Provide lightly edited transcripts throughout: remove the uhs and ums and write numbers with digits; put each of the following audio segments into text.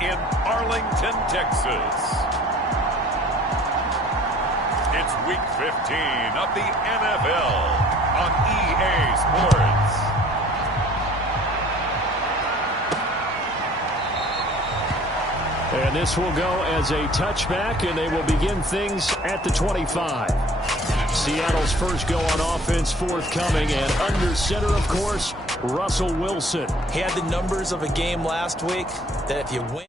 in Arlington, Texas. It's Week 15 of the NFL on EA Sports. And this will go as a touchback, and they will begin things at the 25. Seattle's first go on offense forthcoming, and under center, of course, Russell Wilson. He had the numbers of a game last week that if you win.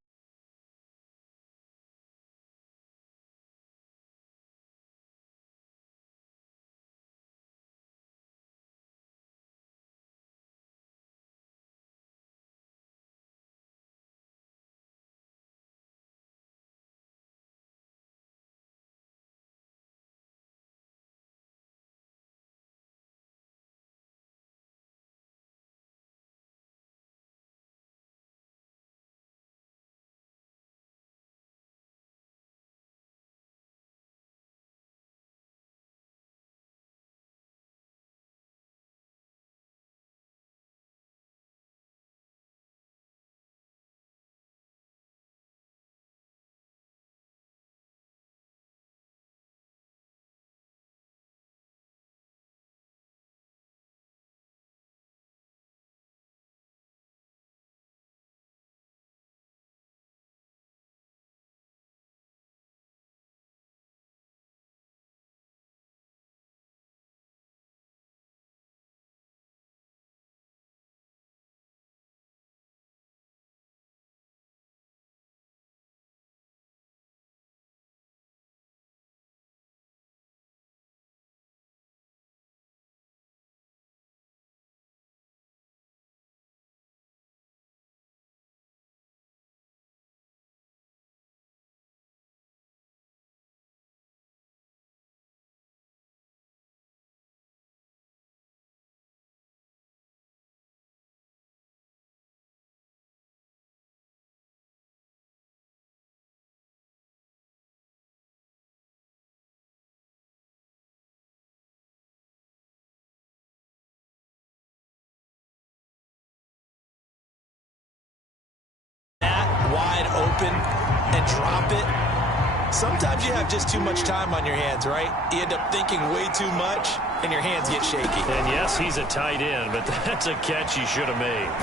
Wide open and drop it. Sometimes you have just too much time on your hands, right? You end up thinking way too much, and your hands get shaky. And yes, he's a tight end, but that's a catch he should have made.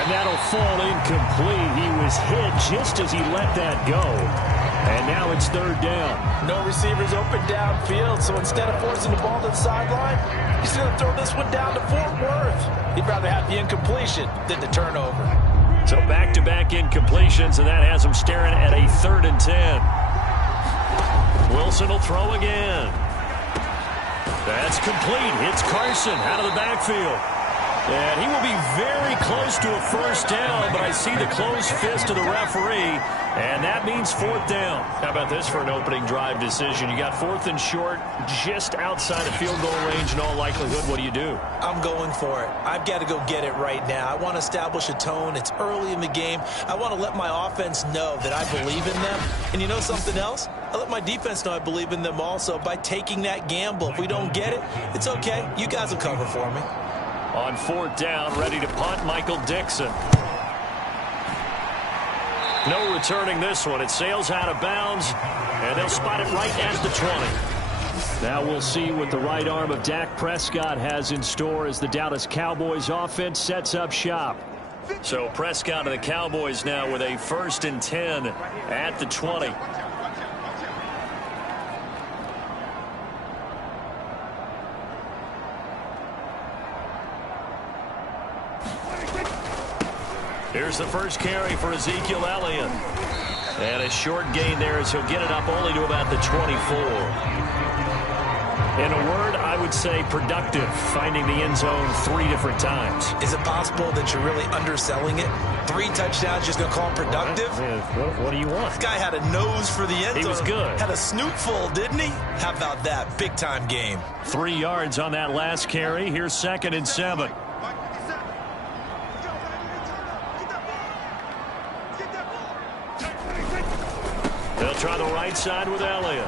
And that'll fall incomplete. He was hit just as he let that go. And now it's third down. No receivers open downfield, so instead of forcing the ball to the sideline, he's going to throw this one down to Fort Worth. He'd rather have the incompletion than the turnover. So back-to-back incompletions, and that has him staring at a 3rd and 10. Wilson will throw again. That's complete. Hits Carson out of the backfield. And he will be very close to a first down, but I see the closed fist of the referee, and that means 4th down. How about this for an opening drive decision? You got 4th and short, just outside of field goal range in all likelihood. What do? I'm going for it. I've got to go get it right now. I want to establish a tone. It's early in the game. I want to let my offense know that I believe in them. And you know something else? I let my defense know I believe in them also by taking that gamble. If we don't get it, it's okay. You guys will cover for me. On 4th down, ready to punt, Michael Dixon. No returning this one. It sails out of bounds, and they'll spot it right at the 20. Now we'll see what the right arm of Dak Prescott has in store as the Dallas Cowboys offense sets up shop. So Prescott and the Cowboys now with a 1st and 10 at the 20. Here's the first carry for Ezekiel Elliott. And a short gain there as he'll get it up only to about the 24. In a word, I would say productive, finding the end zone 3 different times. Is it possible that you're really underselling it? 3 touchdowns, just going to call it productive? What do you want? This guy had a nose for the end zone. He was good. Had a snootful, didn't he? How about that? Big-time game. 3 yards on that last carry. Here's 2nd and 7. They'll try the right side with Elliott.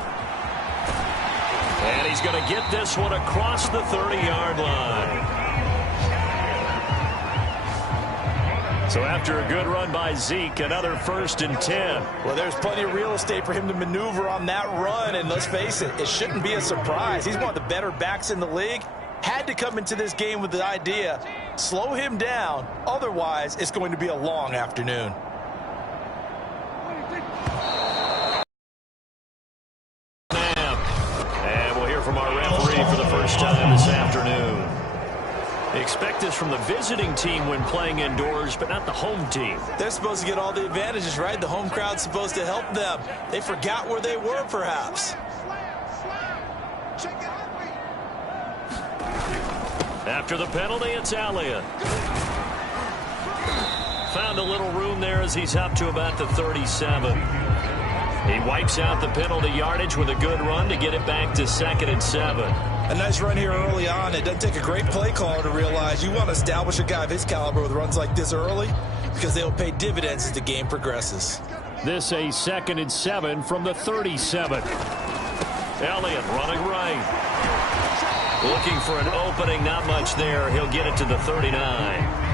And he's going to get this one across the 30-yard line. So after a good run by Zeke, another 1st and 10. Well, there's plenty of real estate for him to maneuver on that run, and let's face it, it shouldn't be a surprise. He's one of the better backs in the league. Had to come into this game with the idea, slow him down, otherwise it's going to be a long afternoon. And we'll hear from our referee for the first time this afternoon. Expect this from the visiting team when playing indoors, but not the home team. They're supposed to get all the advantages, right? The home crowd's supposed to help them. They forgot where they were, perhaps. After the penalty, it's Elliott. Found a little room there as he's up to about the 37. He wipes out the penalty yardage with a good run to get it back to 2nd and 7. A nice run here early on. It doesn't take a great play caller to realize you want to establish a guy of his caliber with runs like this early because they'll pay dividends as the game progresses. This a 2nd and 7 from the 37. Elliott running right. Looking for an opening, not much there. He'll get it to the 39.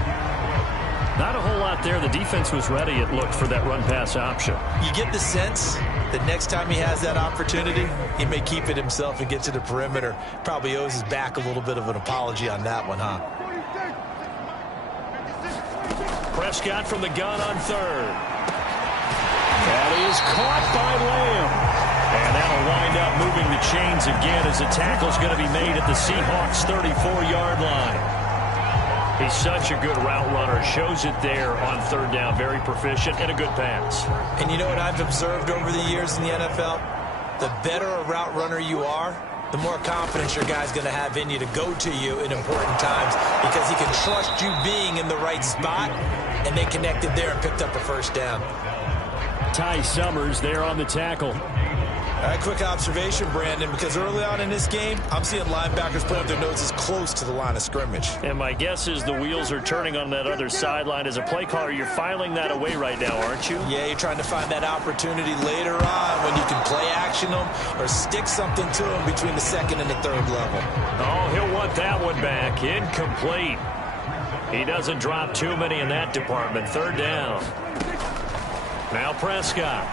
Not a whole lot there. The defense was ready, it looked, for that run-pass option. You get the sense that next time he has that opportunity, he may keep it himself and get to the perimeter. Probably owes his back a little bit of an apology on that one, huh? Prescott from the gun on 3rd. That is caught by Lamb. And that'll wind up moving the chains again as the tackle's going to be made at the Seahawks' 34-yard line. He's such a good route runner. Shows it there on 3rd down. Very proficient and a good pass. And you know what I've observed over the years in the NFL? The better a route runner you are, the more confidence your guy's going to have in you to go to you in important times because he can trust you being in the right spot, and they connected there and picked up a 1st down. Ty Summers there on the tackle. All right, quick observation, Brandon, because early on in this game, I'm seeing linebackers play with their noses close to the line of scrimmage. And my guess is the wheels are turning on that other sideline. As a play caller, you're filing that away right now, aren't you? Yeah, you're trying to find that opportunity later on when you can play action them or stick something to them between the 2nd and the 3rd level. Oh, he'll want that one back. Incomplete. He doesn't drop too many in that department. 3rd down. Now Prescott.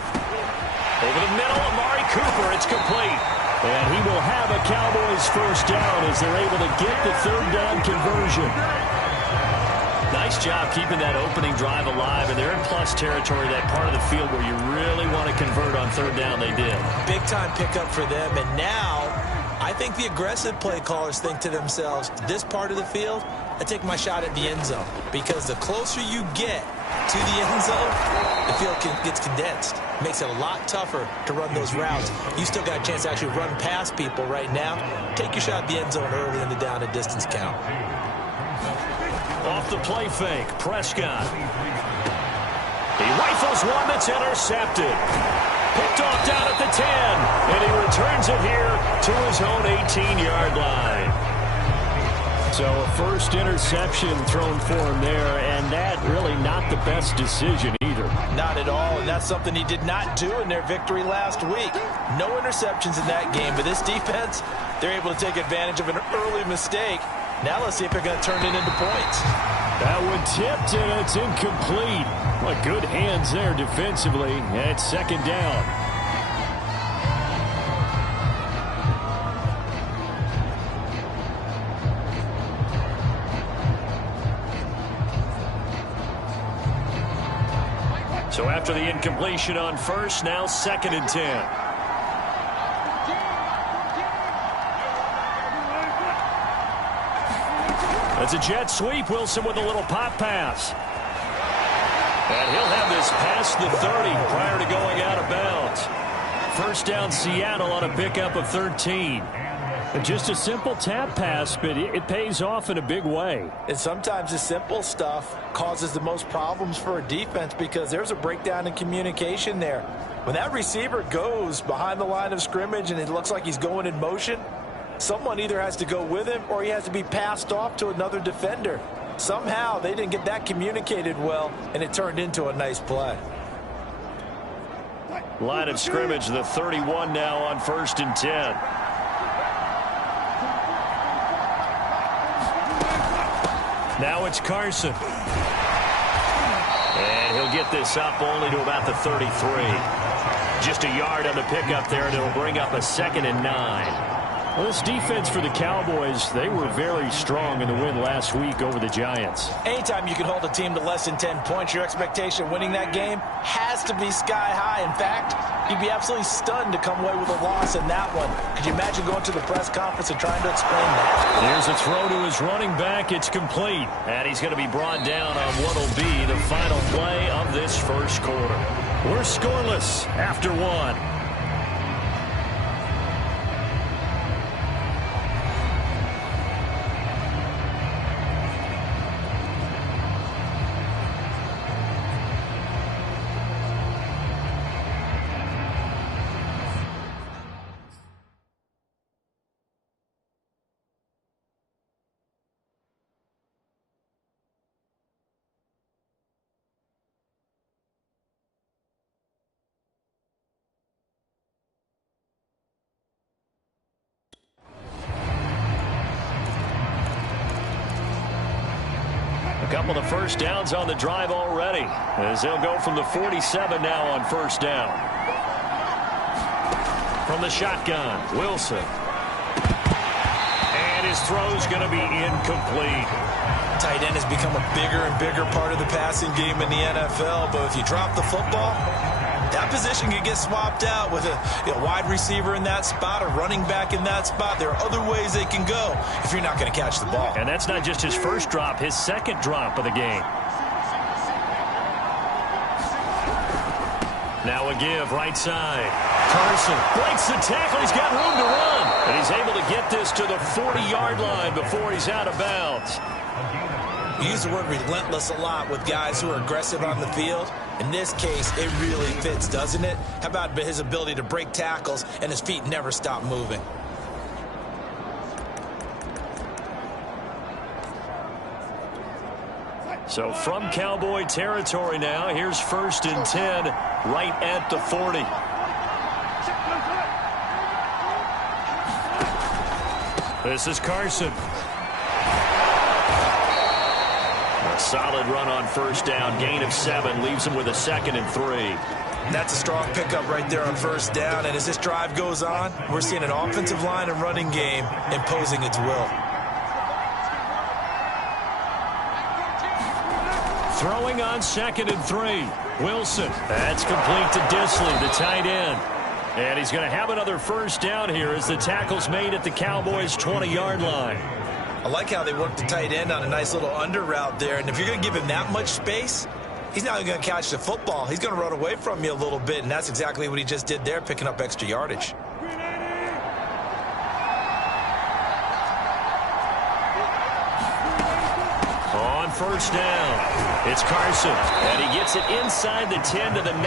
Over the middle, Amari Cooper, it's complete. And he will have a Cowboys 1st down as they're able to get the 3rd down conversion. Nice job keeping that opening drive alive, and they're in plus territory, that part of the field where you really want to convert on 3rd down. They did. Big time pickup for them, and now I think the aggressive play callers think to themselves, this part of the field, I take my shot at the end zone, because the closer you get to the end zone, the field gets condensed. Makes it a lot tougher to run those routes. You still got a chance to actually run past people right now. Take your shot at the end zone early in the down and distance count. Off the play fake, Prescott. He rifles one that's intercepted. Picked off down at the 10, and he returns it here to his own 18-yard line. So a 1st interception thrown for him there, and that really not the best decision either. Not at all, and that's something he did not do in their victory last week. No interceptions in that game, but this defense, they're able to take advantage of an early mistake. Now let's see if they're going to turn it into points. That one tipped, and it's incomplete. What good hands there defensively, and it's 2nd down. So after the incompletion on 1st, now 2nd and 10. That's a jet sweep. Wilson with a little pop pass. And he'll have this past the 30 prior to going out of bounds. 1st down Seattle on a pickup of 13. And just a simple tap pass, but it pays off in a big way. And sometimes the simple stuff causes the most problems for a defense because there's a breakdown in communication there. When that receiver goes behind the line of scrimmage and it looks like he's going in motion, someone either has to go with him or he has to be passed off to another defender. Somehow they didn't get that communicated well, and it turned into a nice play. Line of scrimmage, the 31 now on 1st and 10. Now it's Carson. And he'll get this up only to about the 33. Just a yard on the pickup there, and it'll bring up a 2nd and 9. Well, this defense for the Cowboys, they were very strong in the win last week over the Giants. Anytime you can hold a team to less than 10 points, your expectation winning that game has to be sky high. In fact, you'd be absolutely stunned to come away with a loss in that one. Could you imagine going to the press conference and trying to explain that? Here's a throw to his running back. It's complete. And he's going to be brought down on what will be the final play of this first quarter. We're scoreless after one. A couple of first downs on the drive already, as they'll go from the 47 now on first down. From the shotgun, Wilson. And his throw's going to be incomplete. Tight end has become a bigger and bigger part of the passing game in the NFL, but if you drop the football, that position can get swapped out with a wide receiver in that spot, a running back in that spot. There are other ways they can go if you're not going to catch the ball. And that's not just his first drop, his second drop of the game. Now a give, right side. Carson breaks the tackle. He's got room to run. And he's able to get this to the 40-yard line before he's out of bounds. We use the word relentless a lot with guys who are aggressive on the field. In this case, it really fits, doesn't it? How about his ability to break tackles and his feet never stop moving? So from Cowboy territory now, here's 1st and 10 right at the 40. This is Carson. A solid run on first down, gain of 7, leaves him with a 2nd and 3. That's a strong pickup right there on first down, and as this drive goes on, we're seeing an offensive line and running game imposing its will. Throwing on 2nd and 3. Wilson. That's complete to Disley, the tight end. And he's going to have another first down here as the tackle's made at the Cowboys' 20-yard line. I like how they work the tight end on a nice little under route there. And if you're going to give him that much space, he's not going to catch the football. He's going to run away from you a little bit, and that's exactly what he just did there, picking up extra yardage. On first down, it's Carson, and he gets it inside the 10 to the 9.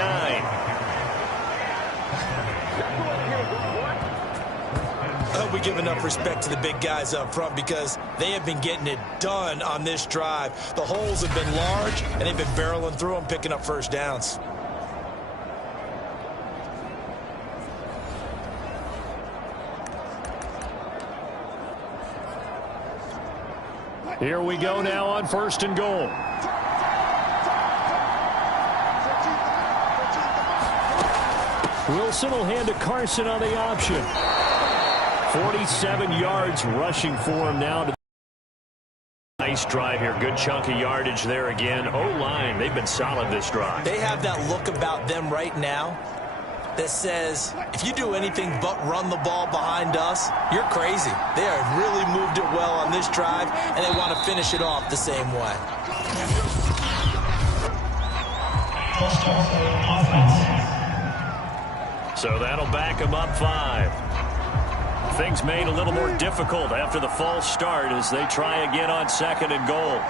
I hope we give enough respect to the big guys up front because they have been getting it done on this drive. The holes have been large, and they've been barreling through them, picking up first downs. Here we go now on 1st and goal. Wilson will hand to Carson on the option. 47 yards rushing for him now. Nice drive here. Good chunk of yardage there again. O-line, they've been solid this drive. They have that look about them right now that says, if you do anything but run the ball behind us, you're crazy. They have really moved it well on this drive, and they want to finish it off the same way. So that'll back them up 5. Things made a little more difficult after the false start as they try again on 2nd and goal.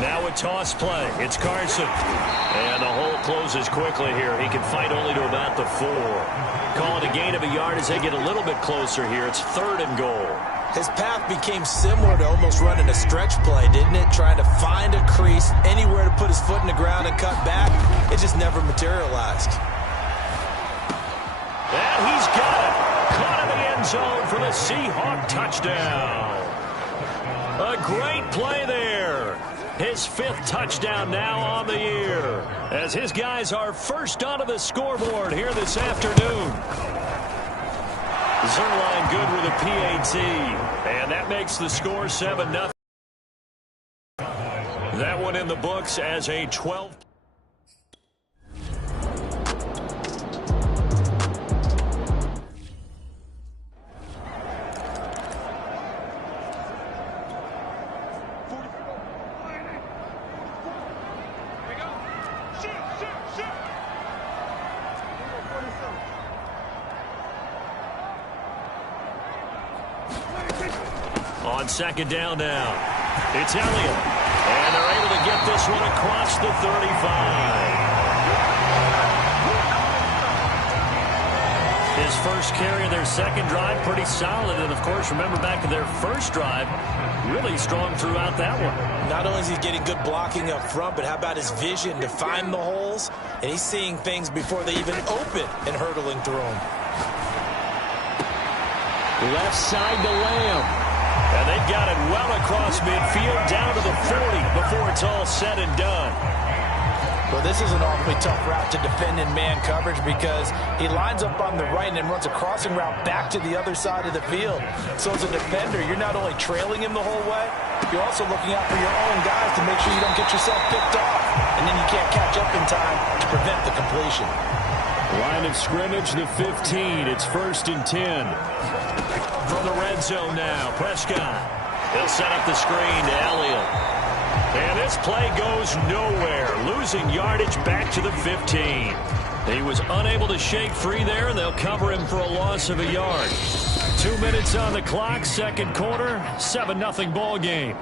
Now a toss play. It's Carson. And the hole closes quickly here. He can fight only to about the 4. Call it a gain of a yard as they get a little bit closer here. It's 3rd and goal. His path became similar to almost running a stretch play, didn't it? Trying to find a crease, anywhere to put his foot in the ground and cut back. It just never materialized. And he's got it. Caught in the end zone for the Seahawk touchdown. A great play there. His 5th touchdown now on the year, as his guys are first onto the scoreboard here this afternoon. Zuerlein good with a PAT, and that makes the score 7-0. That one in the books as a 12. On second down now, it's Elliott, and they're able to get this one across the 35. His first carry of their second drive, pretty solid, and of course, remember back to their first drive, really strong throughout that one. Not only is he getting good blocking up front, but how about his vision to find the holes, and he's seeing things before they even open and hurdling through them. Left side to Lamb. And they've got it well across midfield, down to the 40 before it's all said and done. Well, this is an awfully tough route to defend in man coverage because he lines up on the right and then runs a crossing route back to the other side of the field. So as a defender, you're not only trailing him the whole way, you're also looking out for your own guys to make sure you don't get yourself picked off. And then you can't catch up in time to prevent the completion. Line of scrimmage, the 15. It's 1st and 10. From the red zone now, Prescott. He'll set up the screen to Elliott. And this play goes nowhere, losing yardage back to the 15. He was unable to shake free there, and they'll cover him for a loss of a yard. 2 minutes on the clock, second quarter, 7-0 ball game.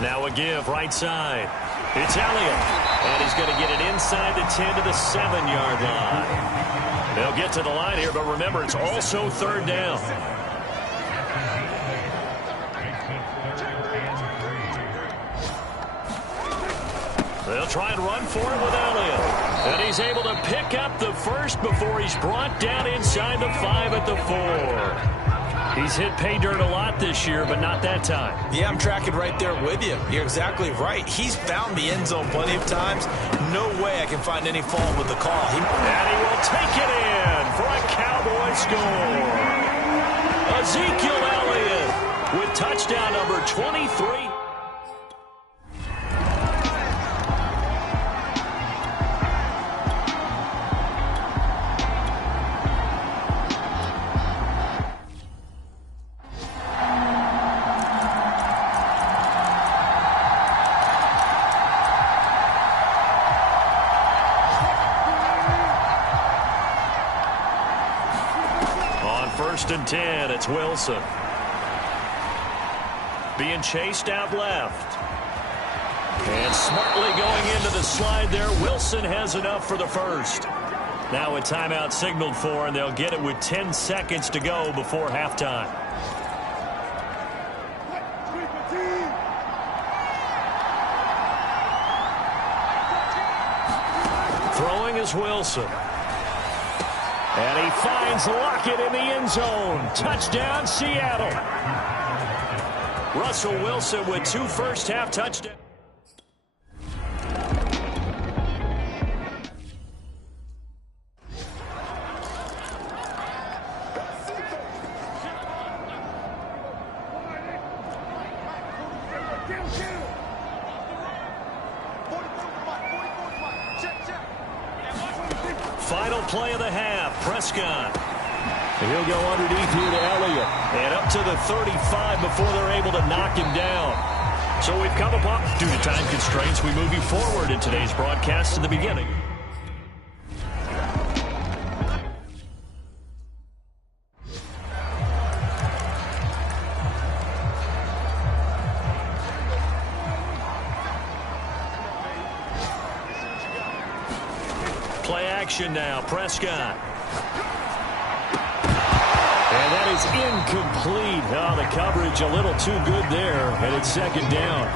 Now a give, right side. It's Elliott, and he's going to get it inside the 10 to the 7-yard line. They'll get to the line here, but remember, it's also 3rd down. They'll try and run for it with Elliott. And he's able to pick up the first before he's brought down inside the 5 at the 4. He's hit pay dirt a lot this year, but not that time. Yeah, I'm tracking right there with you. You're exactly right. He's found the end zone plenty of times. No way I can find any fault with the call. And he will take it in for a Cowboy score. Ezekiel Elliott with touchdown number 23. First and 10, it's Wilson. Being chased out left. And smartly going into the slide there, Wilson has enough for the first. Now a timeout signaled for, and they'll get it with 10 seconds to go before halftime. Throwing is Wilson. And he finds Lockett in the end zone. Touchdown, Seattle. Russell Wilson with 2 first-half touchdowns. Final play of the half, Prescott. He'll go underneath here to Elliott. And up to the 35 before they're able to knock him down. So we've come upon, due to time constraints, we move you forward in today's broadcast to the beginning. Play action now, Prescott. And that is incomplete. Oh, the coverage a little too good there, and it's second down.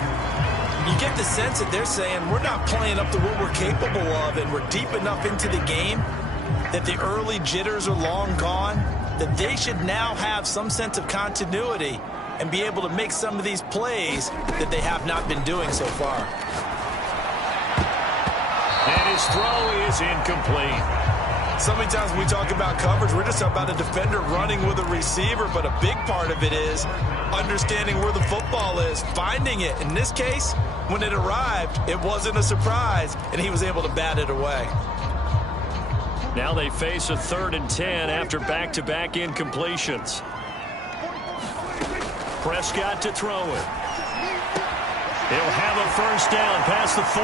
You get the sense that they're saying we're not playing up to what we're capable of, and we're deep enough into the game that the early jitters are long gone, that they should now have some sense of continuity and be able to make some of these plays that they have not been doing so far. And his throw is incomplete. So many times when we talk about coverage, we're just talking about a defender running with a receiver, but a big part of it is understanding where the football is, finding it. In this case, when it arrived, it wasn't a surprise, and he was able to bat it away. Now they face a 3rd and 10 after back-to-back incompletions. Prescott to throw it. He'll have a first down past the 40.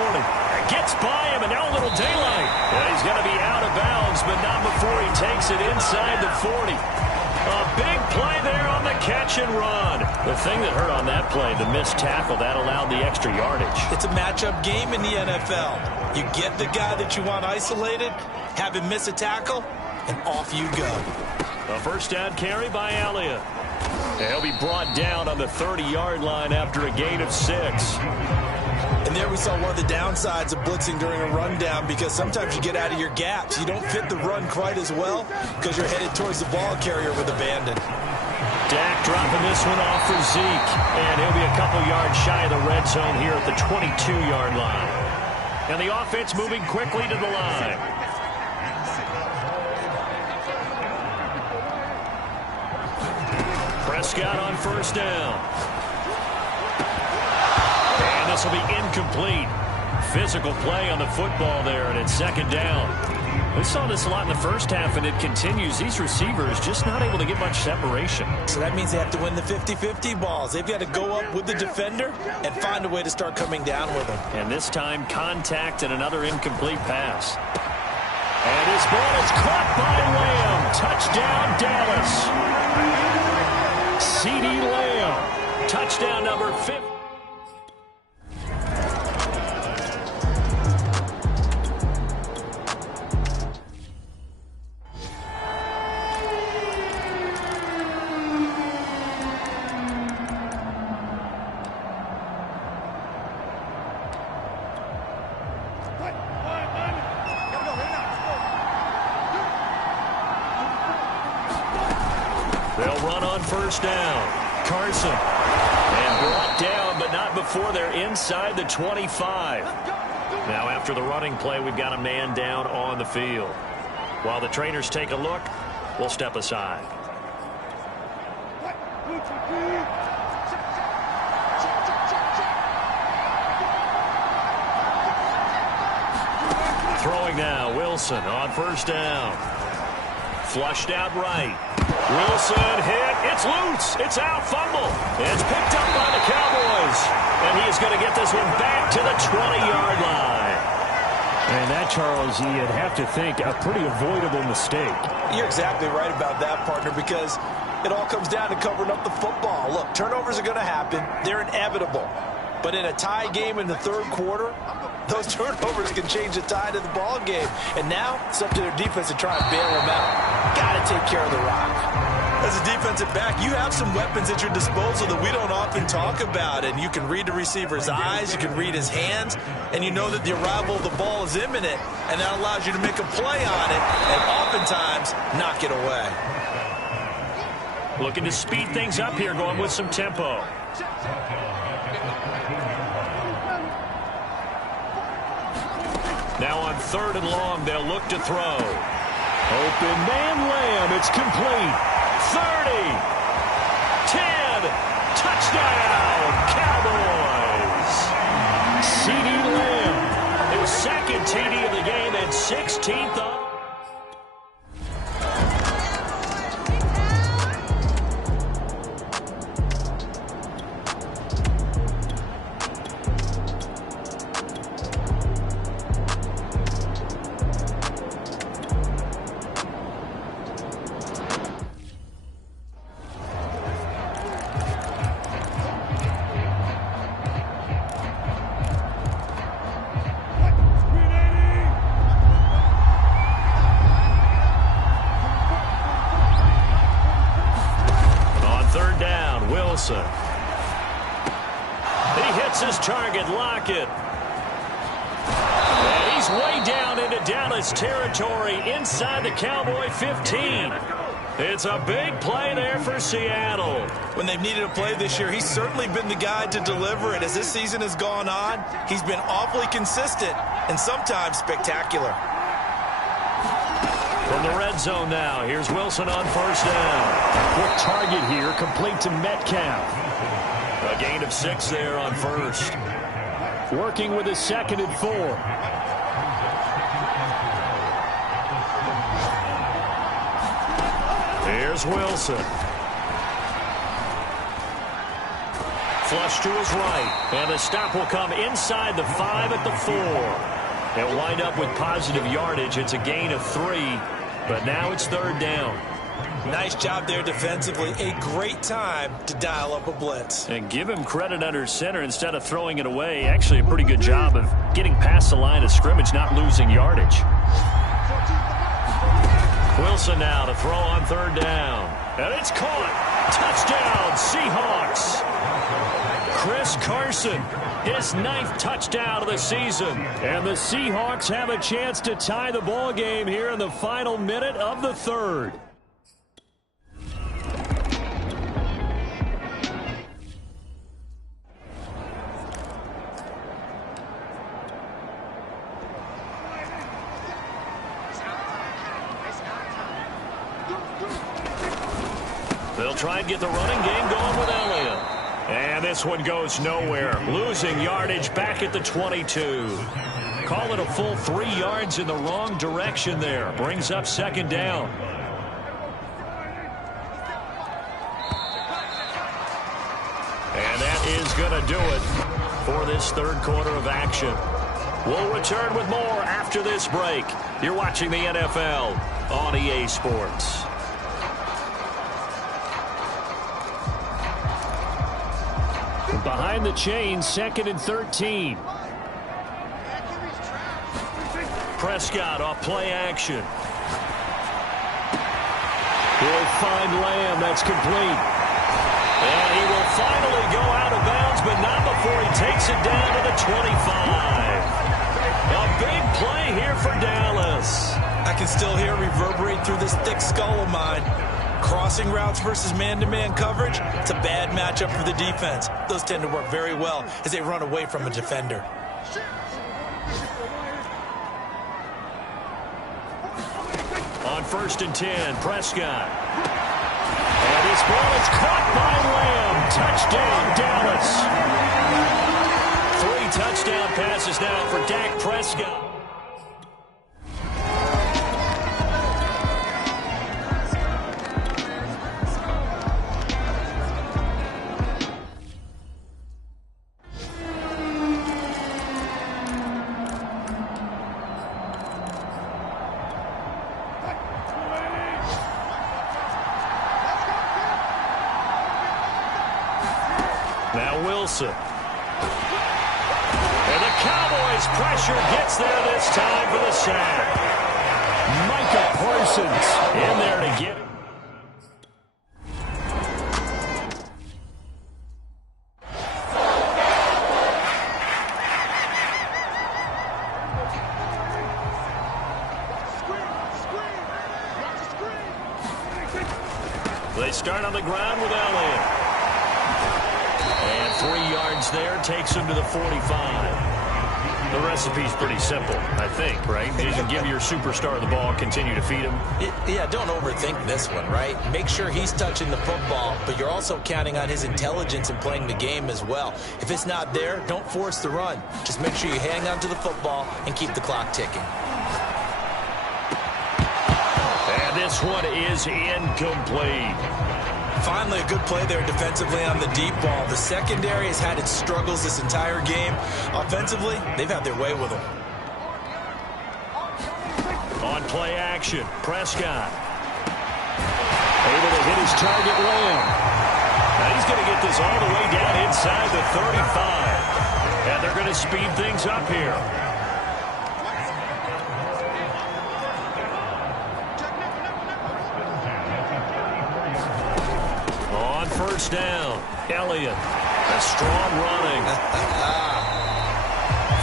Gets by him, and now a little daylight. Yeah, he's going to be out of bounds, but not before he takes it inside the 40. A big play there on the catch and run. The thing that hurt on that play, the missed tackle, that allowed the extra yardage. It's a matchup game in the NFL. You get the guy that you want isolated, have him miss a tackle, and off you go. A first down carry by Elliott. He'll be brought down on the 30-yard line after a gain of 6. And there we saw one of the downsides of blitzing during a rundown, because sometimes you get out of your gaps. You don't fit the run quite as well because you're headed towards the ball carrier with abandon. Dak dropping this one off for Zeke, and he'll be a couple yards shy of the red zone here at the 22-yard line. And the offense moving quickly to the line. Prescott on first down. And this will be incomplete. Physical play on the football there, and it's 2nd down. We saw this a lot in the first half, and it continues. These receivers just not able to get much separation. So that means they have to win the 50-50 balls. They've got to go up with the defender and find a way to start coming down with them. And this time, contact and another incomplete pass. And his ball is caught by Lamb. Touchdown, Dallas. CeeDee Lamb. Touchdown number 50. They'll run on first down. Carson. And brought down, but not before they're inside the 25. Now after the running play, we've got a man down on the field. While the trainers take a look, we'll step aside. Throwing now, Wilson on first down. Flushed out right. Wilson hit. It's loose. It's out. Fumble. It's picked up by the Cowboys. And he is going to get this one back to the 20-yard line. And that, Charles, you'd have to think a pretty avoidable mistake. You're exactly right about that, partner, because it all comes down to covering up the football. Look, turnovers are going to happen. They're inevitable. But in a tie game in the 3rd quarter, those turnovers can change the tide of the ball game. And now it's up to their defense to try and bail them out. Got to take care of the rock. As a defensive back, you have some weapons at your disposal that we don't often talk about. And you can read the receiver's eyes, you can read his hands, and you know that the arrival of the ball is imminent. And that allows you to make a play on it and oftentimes knock it away. Looking to speed things up here, going with some tempo. Now on 3rd and long, they'll look to throw. Open man Lamb. It's complete. 30. 10. Touchdown, Cowboys. CeeDee Lamb. His 2nd TD of the game and 16th on. He hits That's his target, Lockett. And he's way down into Dallas territory inside the Cowboy 15. It's a big play there for Seattle. When they've needed a play this year, he's certainly been the guy to deliver it. As this season has gone on, he's been awfully consistent and sometimes spectacular. From the red zone now, here's Wilson on first down. Quick target here, complete to Metcalf. A gain of 6 there on first. Working with a 2nd and 4. Here's Wilson. Flush to his right. And the stop will come inside the 5 at the 4. They'll wind up with positive yardage. It's a gain of 3. But now it's 3rd down. Nice job there defensively. A great time to dial up a blitz. And give him credit under center instead of throwing it away. Actually a pretty good job of getting past the line of scrimmage, not losing yardage. Wilson now to throw on 3rd down. And it's caught. Touchdown, Seahawks. Chris Carson, his 9th touchdown of the season. And the Seahawks have a chance to tie the ball game here in the final minute of the 3rd. They'll try and get the running game going with Elliott. And this one goes nowhere. Losing yardage back at the 22. Call it a full 3 yards in the wrong direction there. Brings up 2nd down. And that is going to do it for this 3rd quarter of action. We'll return with more after this break. You're watching the NFL on EA Sports. Behind the chain, 2nd and 13. Prescott off play action. He'll find Lamb. That's complete. And he will finally go out of bounds, but not before he takes it down to the 25. A big play here for Dallas. I can still hear it reverberate through this thick skull of mine. Crossing routes versus man-to-man coverage, it's a bad matchup for the defense. Those tend to work very well as they run away from a defender. On 1st and 10, Prescott. And this ball is caught by Lamb. Touchdown, Dallas. 3 touchdown passes now for Dak Prescott. Now Wilson. And the Cowboys' pressure gets there this time for the sack. Micah Parsons In there to get it. They start on the ground with Elliott. And 3 yards there takes him to the 45. The recipe's pretty simple, I think, right? You can give your superstar the ball, continue to feed him. Yeah, don't overthink this one, right? Make sure he's touching the football, but you're also counting on his intelligence in playing the game as well. If it's not there, don't force the run. Just make sure you hang on to the football and keep the clock ticking. And this one is incomplete. Finally, a good play there defensively on the deep ball. The secondary has had its struggles this entire game. Offensively, they've had their way with them. On play action, Prescott. able to hit his target, Lamb. Now he's going to get this all the way down inside the 35. And they're going to speed things up here. On first down, Elliott. A strong running.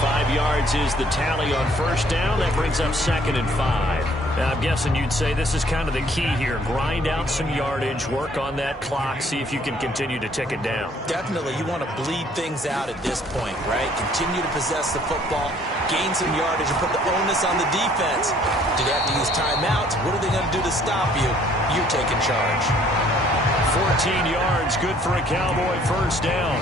5 yards is the tally on first down. That brings up 2nd and 5. Now, I'm guessing you'd say this is kind of the key here. Grind out some yardage, work on that clock, see if you can continue to tick it down. Definitely, you want to bleed things out at this point, right? Continue to possess the football, gain some yardage, and put the onus on the defense. Do they have to use timeouts? What are they going to do to stop you? You're taking charge. 14 yards, good for a Cowboy first down.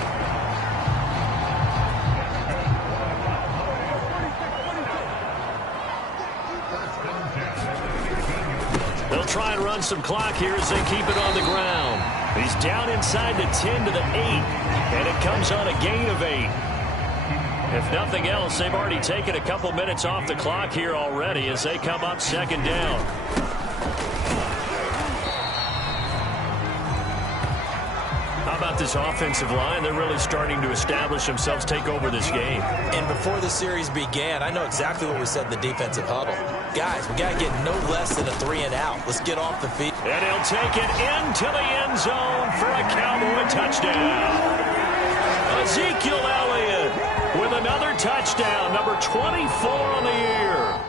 They'll try and run some clock here as they keep it on the ground. He's down inside the 10 to the 8, and it comes on a gain of 8. If nothing else, they've already taken a couple minutes off the clock here already as they come up 2nd down. How about this offensive line? They're really starting to establish themselves, take over this game. And before the series began, I know exactly what we said in the defensive huddle. Guys, we got to get no less than a 3-and-out. Let's get off the field. And he'll take it into the end zone for a Cowboy touchdown. Ezekiel Elliott with another touchdown, number 24 on the year.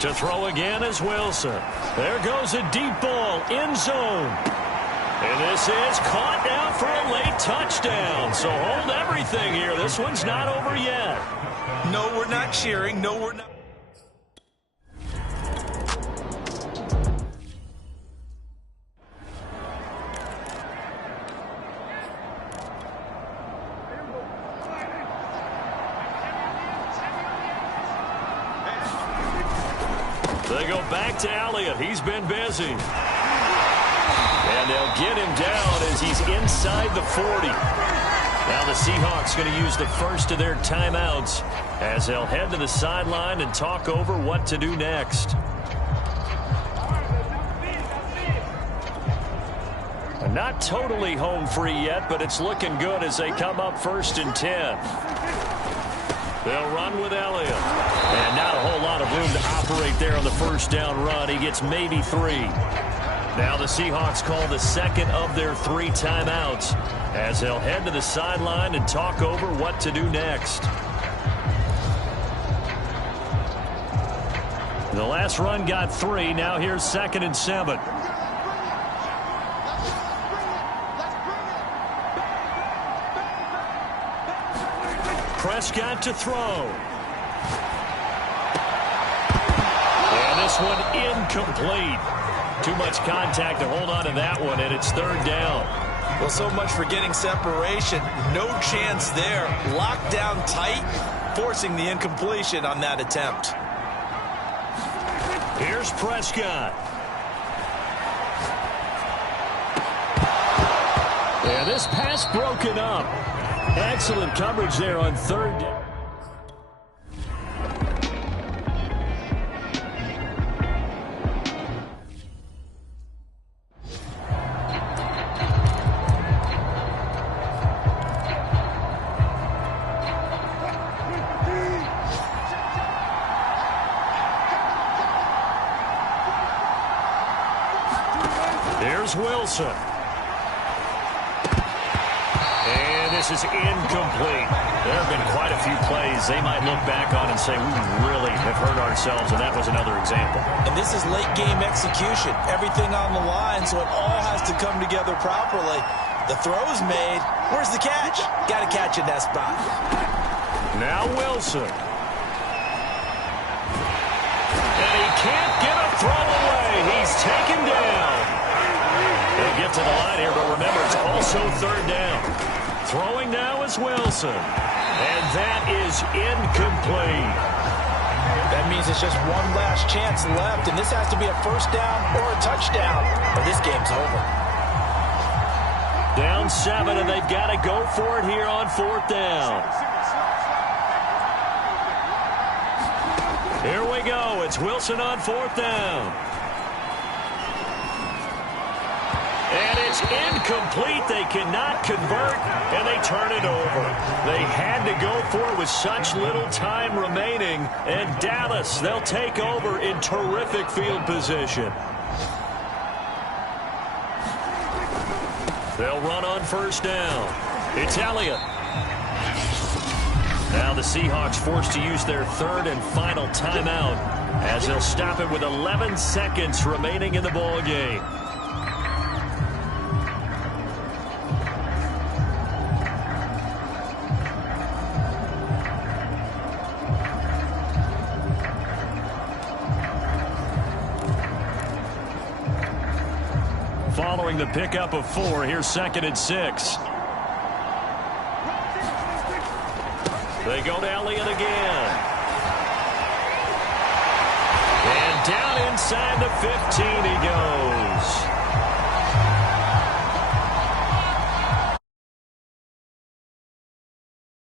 To throw again is Wilson. There goes a deep ball, end zone. And this is caught now for a late touchdown. So hold everything here. This one's not over yet. No, we're not cheering. No, we're not. They go back to Elliott. He's been busy. And they'll get him down as he's inside the 40. Now the Seahawks going to use the first of their timeouts as they'll head to the sideline and talk over what to do next. Not totally home free yet, but it's looking good as they come up 1st and 10. They'll run with Elliott. And not a whole lot of room to operate there on the first down run. He gets maybe 3. Now the Seahawks call the 2nd of their 3 timeouts as they'll head to the sideline and talk over what to do next. The last run got 3. Now here's 2nd and 7. Prescott to throw. And this one incomplete. Too much contact to hold on to that one, and it's 3rd down. Well, so much for getting separation. No chance there. Locked down tight, forcing the incompletion on that attempt. Here's Prescott. And this pass broken up. Excellent coverage there on 3rd down. Here's Wilson. And this is incomplete. There have been quite a few plays they might look back on and say, we really have hurt ourselves, and that was another example. And this is late game execution. Everything on the line, so it all has to come together properly. The throw's made. Where's the catch? Got to catch in that spot. Now Wilson. And he can't get a throw away. He's taken down. They'll get to the line here, but remember, it's also 3rd down. Throwing now is Wilson. And that is incomplete. That means it's just one last chance left, and this has to be a 1st down or a touchdown, or this game's over. Down 7, and they've got to go for it here on 4th down. Here we go. It's Wilson on 4th down. And it's incomplete. They cannot convert, and they turn it over. They had to go for it with such little time remaining. And Dallas, they'll take over in terrific field position. They'll run on 1st down. It's Elliott. Now the Seahawks forced to use their 3rd and final timeout as they'll stop it with 11 seconds remaining in the ball game. Following the pickup of 4, here's 2nd and 6. They go to Elliott again. And down inside the 15 he goes.